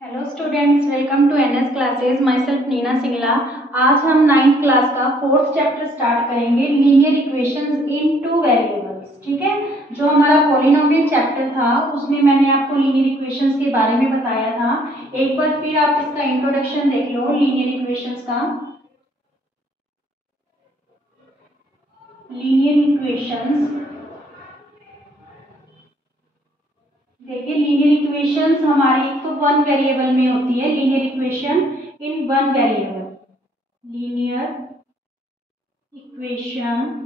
Hello students, welcome to NS classes. Myself Neena Singla. आज हम 9th class का 4th chapter start करेंगे, linear equations in two variables. ठीक है, जो हमारा पॉलिनोमियल चैप्टर था उसमें मैंने आपको लीनियर इक्वेशंस के बारे में बताया था। एक बार फिर आप इसका इंट्रोडक्शन देख लो लीनियर इक्वेशंस का। लीनियर इक्वेशंस, देखिए लीनियर इक्वेशंस हमारी तो वन वेरिएबल में होती है। Linear equation in one variable, linear equations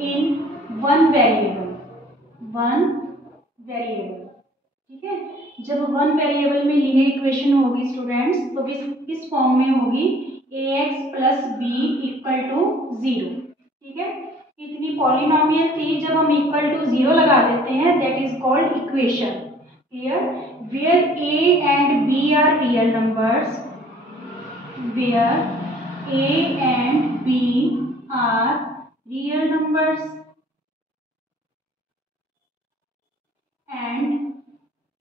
in one variable. ठीक है, जब वन वेरिएबल में लीनियर इक्वेशन होगी स्टूडेंट्स, तो किस फॉर्म में होगी? ax plus b equal to 0। ठीक है, इतनी पॉलिनोमियल थी, जब हम इक्वल टू 0 लगा देते हैं that is called equation. Clear? Where a and b are real numbers, where a and b are real numbers and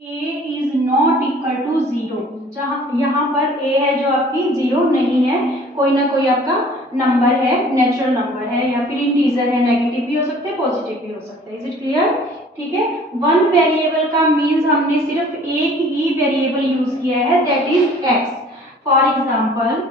a is not equal to 0। जहाँ यहाँ पर a है जो आपकी 0 नहीं है, कोई ना कोई आपका नंबर है, नेचुरल नंबर है या फिर इंटीजर है, नेगेटिव भी हो सकते हैं, पॉजिटिव भी हो सकते हैं। Is it clear? ठीक है, वन वेरिएबल का मीन्स हमने सिर्फ एक ही वेरिएबल यूज किया है, that is x। For example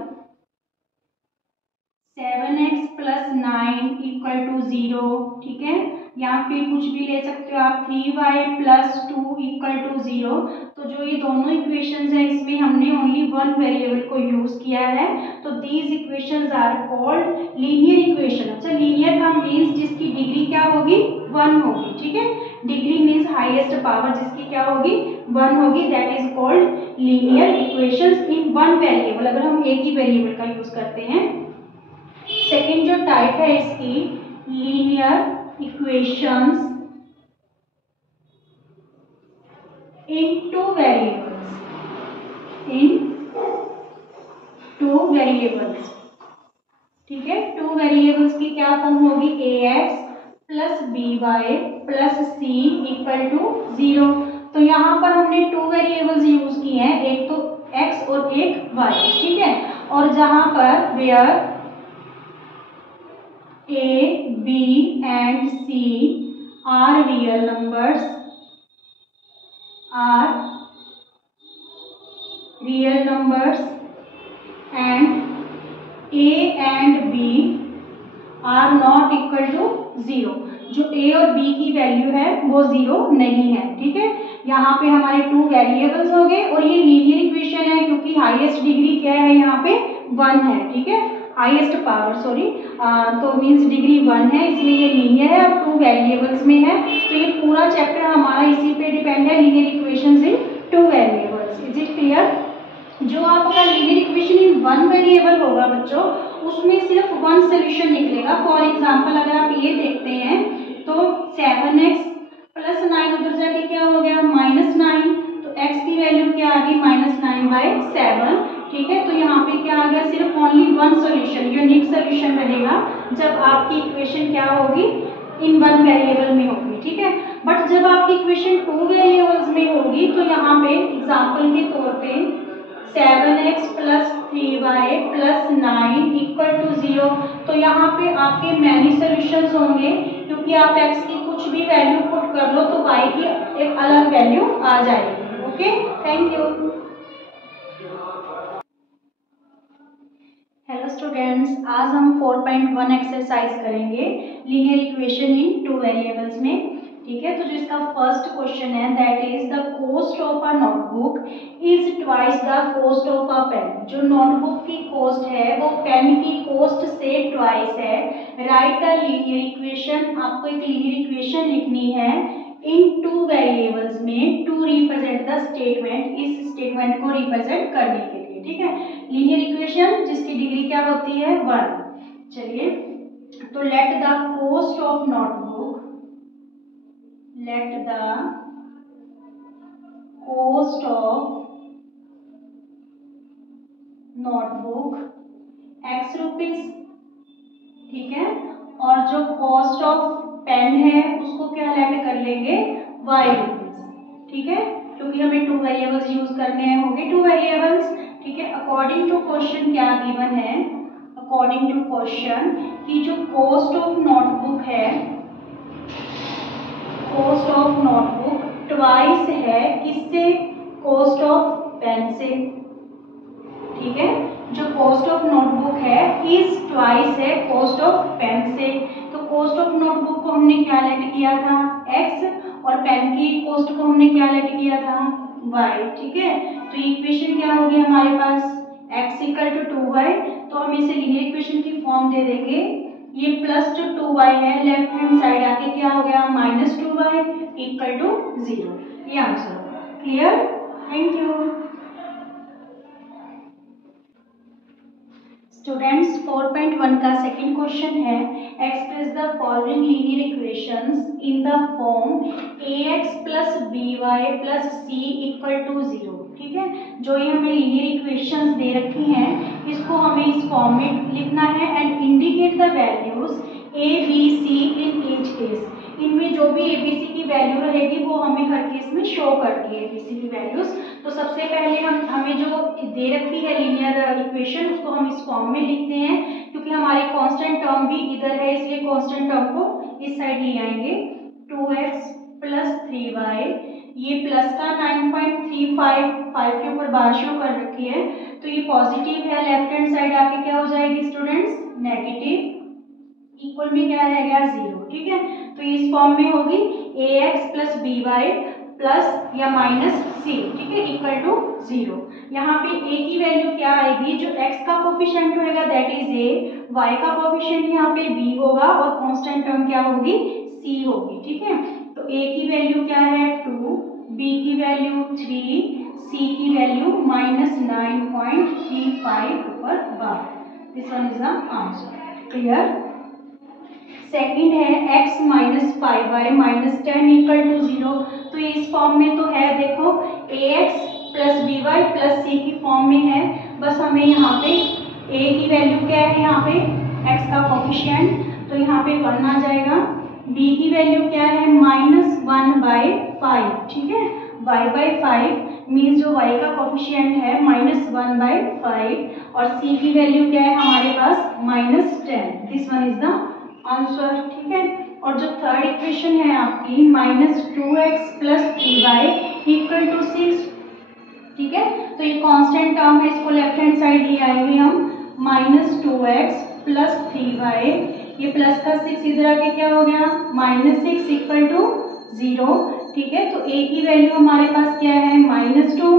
7x plus 9 equal to 0। ठीक है, या फिर कुछ भी ले सकते हो आप, 3y प्लस 2 इक्वल टू 0। तो जो ये दोनों इक्वेशंस है इसमें हमने ओनली वन वेरिएबल को यूज किया है, तो these equations are called linear equation. अच्छा, लीनियर का मीन्स जिसकी डिग्री क्या होगी? 1 होगी। ठीक है, डिग्री मीन्स हाईएस्ट पावर जिसकी क्या होगी? 1 होगी, that is called linear equations in one variable, अगर हम एक ही वेरिएबल का यूज करते हैं। सेकेंड जो टाइप है इसकी, linear equations in two variables. ठीक है, टू वेरिएबल्स की क्या फॉर्म होगी? ax plus by plus c equal to 0। तो यहाँ पर हमने टू वेरिएबल्स यूज किए हैं, एक तो x और एक y। ठीक है, और जहां पर where a, b and c are real numbers and a and b are not equal to 0। जो a और b की वैल्यू है वो 0 नहीं है। ठीक है, यहाँ पे हमारे टू वेरिएबल्स हो गए और ये लीनियर इक्वेशन है क्योंकि हाईएस्ट डिग्री क्या है यहाँ पे? 1 है। ठीक है, हाईएस्ट पावर सॉरी, तो मींस डिग्री 1 है, इसलिए ये लीनियर है और टू वेरिएबल्स में है। तो ये पूरा चैप्टर हमारा इसी पे डिपेंड है, linear equations in two variables. Is it clear? जो आपका linear equation in one variable होगा बच्चों, उसमें सिर्फ वन सोल्यूशन निकलेगा। फॉर एग्जांपल अगर आप ये देखते हैं तो 7x प्लस 9 उधर जाके क्या हो गया? -9। तो x की वैल्यू क्या आ गई? -9/7। ठीक है, तो यहाँ पे क्या आ गया? सिर्फ only one solution, unique solution रहेगा जब आपकी इक्वेशन क्या होगी? इन वन वेरिएबल में होगी। ठीक है, बट जब आपकी इक्वेशन टू वेरिएबल्स में होगी तो यहाँ पे एग्जाम्पल के तौर पे 7x plus 3y plus 9 equal to 0। तो यहाँ पे आपके मैनी सोल्यूशंस होंगे क्योंकि आप x की कुछ भी वैल्यू पुट कर लो तो y की एक अलग वैल्यू आ जाएगी। Okay, thank you. Hello students, आज हम 4.1 एक्सरसाइज करेंगे linear equation in two variables में। ठीक है, तो जो इसका फर्स्ट क्वेश्चन है that is the cost of a notebook is twice the cost of a pen. जो नोटबुक की कॉस्ट है वो पेन की कॉस्ट से ट्वाइस है। राइट द लीनियर इक्वेशन, आपको एक लीनियर इक्वेशन लिखनी है इन टू वेरिएबल्स में टू रिप्रेजेंट द स्टेटमेंट, इस स्टेटमेंट को रिप्रेजेंट करने के लिए। ठीक है, लीनियर इक्वेशन जिसकी डिग्री क्या होती है? 1। चलिए, तो let the cost of notebook, let the cost of notebook x rupees. ठीक है, और जो कॉस्ट ऑफ पेन है उसको क्या लेट कर लेंगे? y rupees. ठीक है, क्योंकि हमें 2 वेरिएबल्स यूज करने हैं, होंगे 2 वेरिएबल्स, ठीक है। अकॉर्डिंग टू क्वेश्चन क्या गिवन है, अकॉर्डिंग टू क्वेश्चन की जो कॉस्ट ऑफ नोटबुक है, कॉस्ट ऑफ नोटबुक ट्वाइस है किससे, कॉस्ट ऑफ पेन से, ठीक है। जो कॉस्ट ऑफ नोटबुक है इज ट्वाइस है कॉस्ट ऑफ पेन से। तो कॉस्ट ऑफ नोटबुक को हमने क्या लेट किया था, x, और पेन की कॉस्ट को हमने क्या लेट किया था, y, ठीक है। तो इक्वेशन क्या होगी हमारे पास, x इक्वल टू 2y, तो हम इसे लीनियर इक्वेशन की फॉर्म दे देंगे। ये प्लस जो 2y है लेफ्ट हैंड साइड आके क्या हो गया, माइनस 2y इक्वल टू 0। ये आंसर होगा। Clear, thank you students. 4.1 का सेकंड क्वेश्चन है, express the following linear equations in the form ax plus by plus c equal to 0, ठीक है। जो ये हमें लीनियर इक्वेशंस दे रखी हैं इसको हमें इस फॉर्म में लिखना है and indicate the values a b c in each case. इनमें जो भी abc की वैल्यू रहेगी वो हमें हर केस में शो करती है abc की वैल्यूज। तो सबसे पहले हमें जो दे रखी है लीनियर इक्वेशन उसको हम इस फॉर्म में लिखते हैं, क्योंकि हमारी कांस्टेंट टर्म भी इधर है इसलिए कांस्टेंट टर्म को इस साइड ले आएंगे। 2x प्लस 3y, ये प्लस का 9.35 5 के ऊपर बार शो कर रखी है, तो ये पॉजिटिव है, लेफ्ट हैंड साइड आके क्या हो जाएगी स्टूडेंट्स, नेगेटिव, इक्वल में क्या रहेगा 0, ठीक है। तो इस फॉर्म में होगी ax प्लस by प्लस या माइनस c, ठीक है, इक्वल टू 0। यहाँ पे a की वैल्यू क्या आएगी, जो x का कोफिशिएंट होगा दैट इज a, y का कोफिशिएंट यहाँ पे b होगा और कांस्टेंट टर्म क्या होगी, c होगी, ठीक है। तो a की वैल्यू क्या है 2, b की वैल्यू 3, c की वैल्यू माइनस 9.35 ऊपर बार। This one is the answer. Clear. Second है x minus 5y minus 10 equal to 0। तो ये इस फॉर्म में तो है, देखो ax plus by plus c की फॉर्म में है, बस हमें यहाँ पे a की वैल्यू क्या है, यहाँ पे x का कोफिशिएंट, तो यहाँ पे 1 आ जाएगा। b की वैल्यू क्या है, माइनस 1/5, ठीक है, y/5 मीन्स जो y का कोफिशिएंट है माइनस 1/5, और c की वैल्यू क्या है हमारे पास minus 10। This one is the answer, ठीक है। और जो थर्ड इक्वेशन है आपकी minus 2x plus 3y equal to 6, ठीक है। तो ये कांस्टेंट टर्म है, इसको लेफ्ट हैंड साइड ले आएंगे हम, माइनस 2x प्लस 3y, ये प्लस का 6 इधर आके क्या हो गया, माइनस 6 इक्वल टू 0, ठीक है। तो a की वैल्यू हमारे पास क्या है माइनस 2,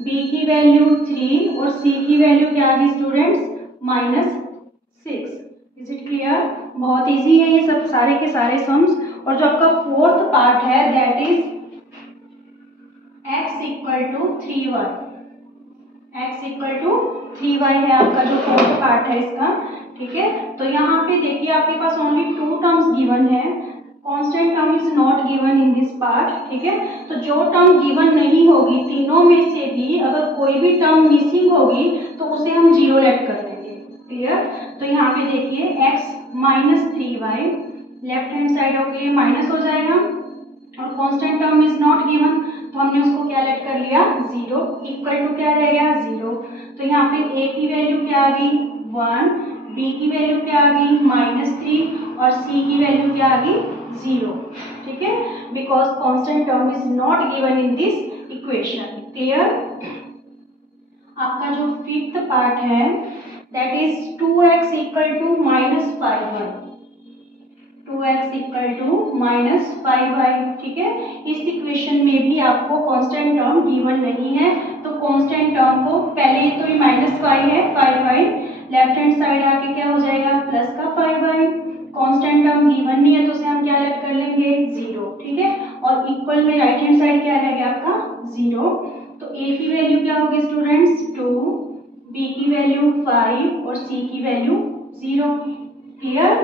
b की वैल्यू 3 और c की वैल्यू क्या आ गई students, minus 6। Is it clear. बहुत इजी है ये सब सारे के सारे सम्स। और जो आपका फोर्थ पार्ट है that is x equal to 3y, x equal to 3y है आपका जो फोर्थ पार्ट है इसका, ठीक है। तो यहाँ पे देखिए आपके पास ओनली 2 टर्म्स गिवन है, constant term is not given in this part, ठीक है। तो जो टर्म गिवन नहीं होगी तीनों में से भी अगर कोई भी टर्म मिसिंग होगी तो उसे हम 0 लेट कर देंगे। क्लियर। तो यहाँ पे देखिए x minus 3y, left hand side होके माइनस हो जाएगा और constant term is not given, तो हमने उसको क्या लेट कर लिया 0, इक्वल टू क्या रहेगा 0। तो यहाँ पे a की वैल्यू क्या आ गई 1, b की वैल्यू क्या आ गई माइनस 3 और c की वैल्यू क्या आ गई 0, ठीक है, because constant term is not given in this equation. Clear. आपका जो फिफ्थ पार्ट है that is 2x equal to minus 5y, 2x equal to minus 5y, ठीक है। इस इक्वेशन में भी आपको कांस्टेंट टर्म गिवन नहीं है, तो कांस्टेंट टर्म को पहले तो ये माइनस 5 है 5y, लेफ्ट हैंड साइड आके क्या हो जाएगा प्लस का 5y, कांस्टेंट टर्म गिवन नहीं है तो उसे हम क्या लेट कर लेंगे 0, ठीक है। और इक्वल में राइट हैंड साइड क्या रहेगा आपका 0। तो a की वैल्यू क्या होगी स्टूडेंट्स 2, b की वैल्यू 5 और c की वैल्यू 0। क्लियर।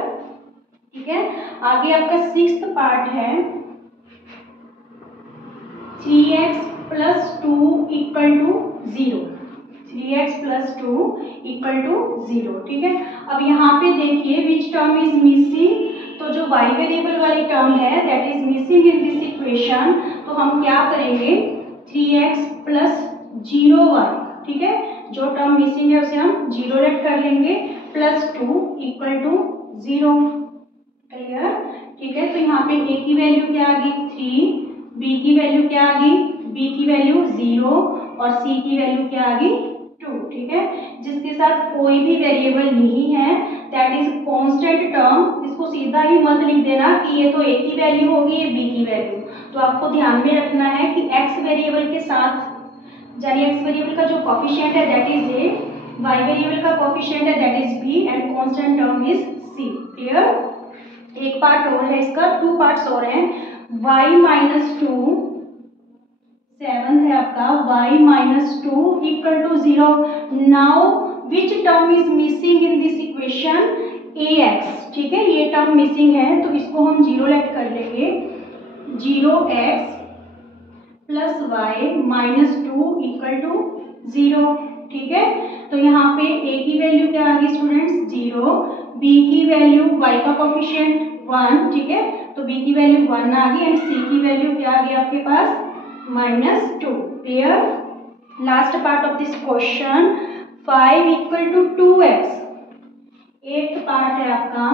ठीक है। आगे आपका सिक्स्थ पार्ट है 3x plus 2 equal to 0, 3x plus 2 equal to 0, ठीक है। अब यहाँ पे देखिए विच टर्म इज मिसिंग, तो जो y वेरिएबल वाली टर्म है that is missing in this equation, तो तो हम क्या करेंगे 3x प्लस 0y, ठीक है, जो टर्म मिसिंग है उसे हम 0 लेट कर लेंगे, प्लस 2 इक्वल टू 0। क्लियर, ठीक है। तो यहाँ पे a की वैल्यू क्या आ गई 3, b की वैल्यू क्या आ गई, b की वैल्यू 0 और c की वैल्यू क्या आ गई 2, ठीक है। जिसके साथ कोई भी वेरिएबल नहीं है दैट इज कांस्टेंट टर्म, इसको सीधा ही मत लिख देना कि ये तो a की वैल्यू होगी ये b की वैल्यू। तो आपको ध्यान में रखना है कि x वेरिएबल के साथ, यानी x वेरिएबल का जो कोफिशिएंट है that is a, y variable का कोफिशिएंट है that is b and constant term is c। Clear. एक पार्ट और है इसका, 2 पार्ट्स और हैं। y माइनस 2, 7th है आपका, y minus 2 equal to 0। Now which term is missing in this equation, ax, ठीक है, ये टर्म मिसिंग है तो इसको हम 0 लेट कर लेंगे। 0x plus y minus 2 equal to 0, ठीक है। तो यहाँ पे a की वैल्यू क्या आ गई स्टूडेंट्स 0, b की वैल्यू y का कोफिशिएंट 1, ठीक है, तो b की वैल्यू 1 आ गई एंड c की वैल्यू क्या आ गई आपके पास -2। Clear. Last part of this question 5 equal to 2x, एक पार्ट है आपका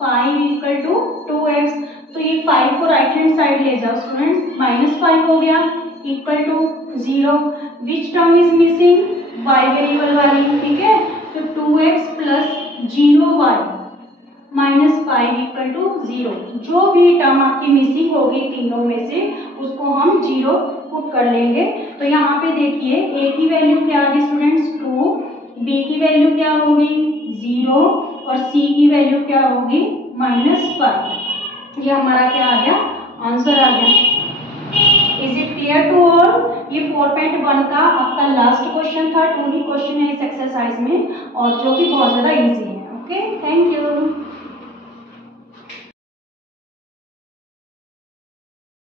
5 इक्वल टू 2x। तो ये 5 को राइट हैंड साइड ले जाओ स्टूडेंट्स, -5 हो गया equal to 0। Which term is missing, y variable वाली, ठीक है, तो 2x plus 0y minus 5 equal to 0। जो भी टर्म आपकी मिसिंग होगी तीनों में से उसको हम 0 पुट कर लेंगे। तो यहाँ पे देखिए a की वैल्यू क्या आ गई स्टूडेंट्स 2, b की वैल्यू क्या होगी 0 और c की वैल्यू क्या होगी -5। ये हमारा क्या आ गया, आंसर आ गया। Is it clear to all. ये 4.1 का आपका लास्ट क्वेश्चन था, 2 ही क्वेश्चन है इस एक्सरसाइज में और जो कि बहुत ज्यादा इजी है। Okay, thank you.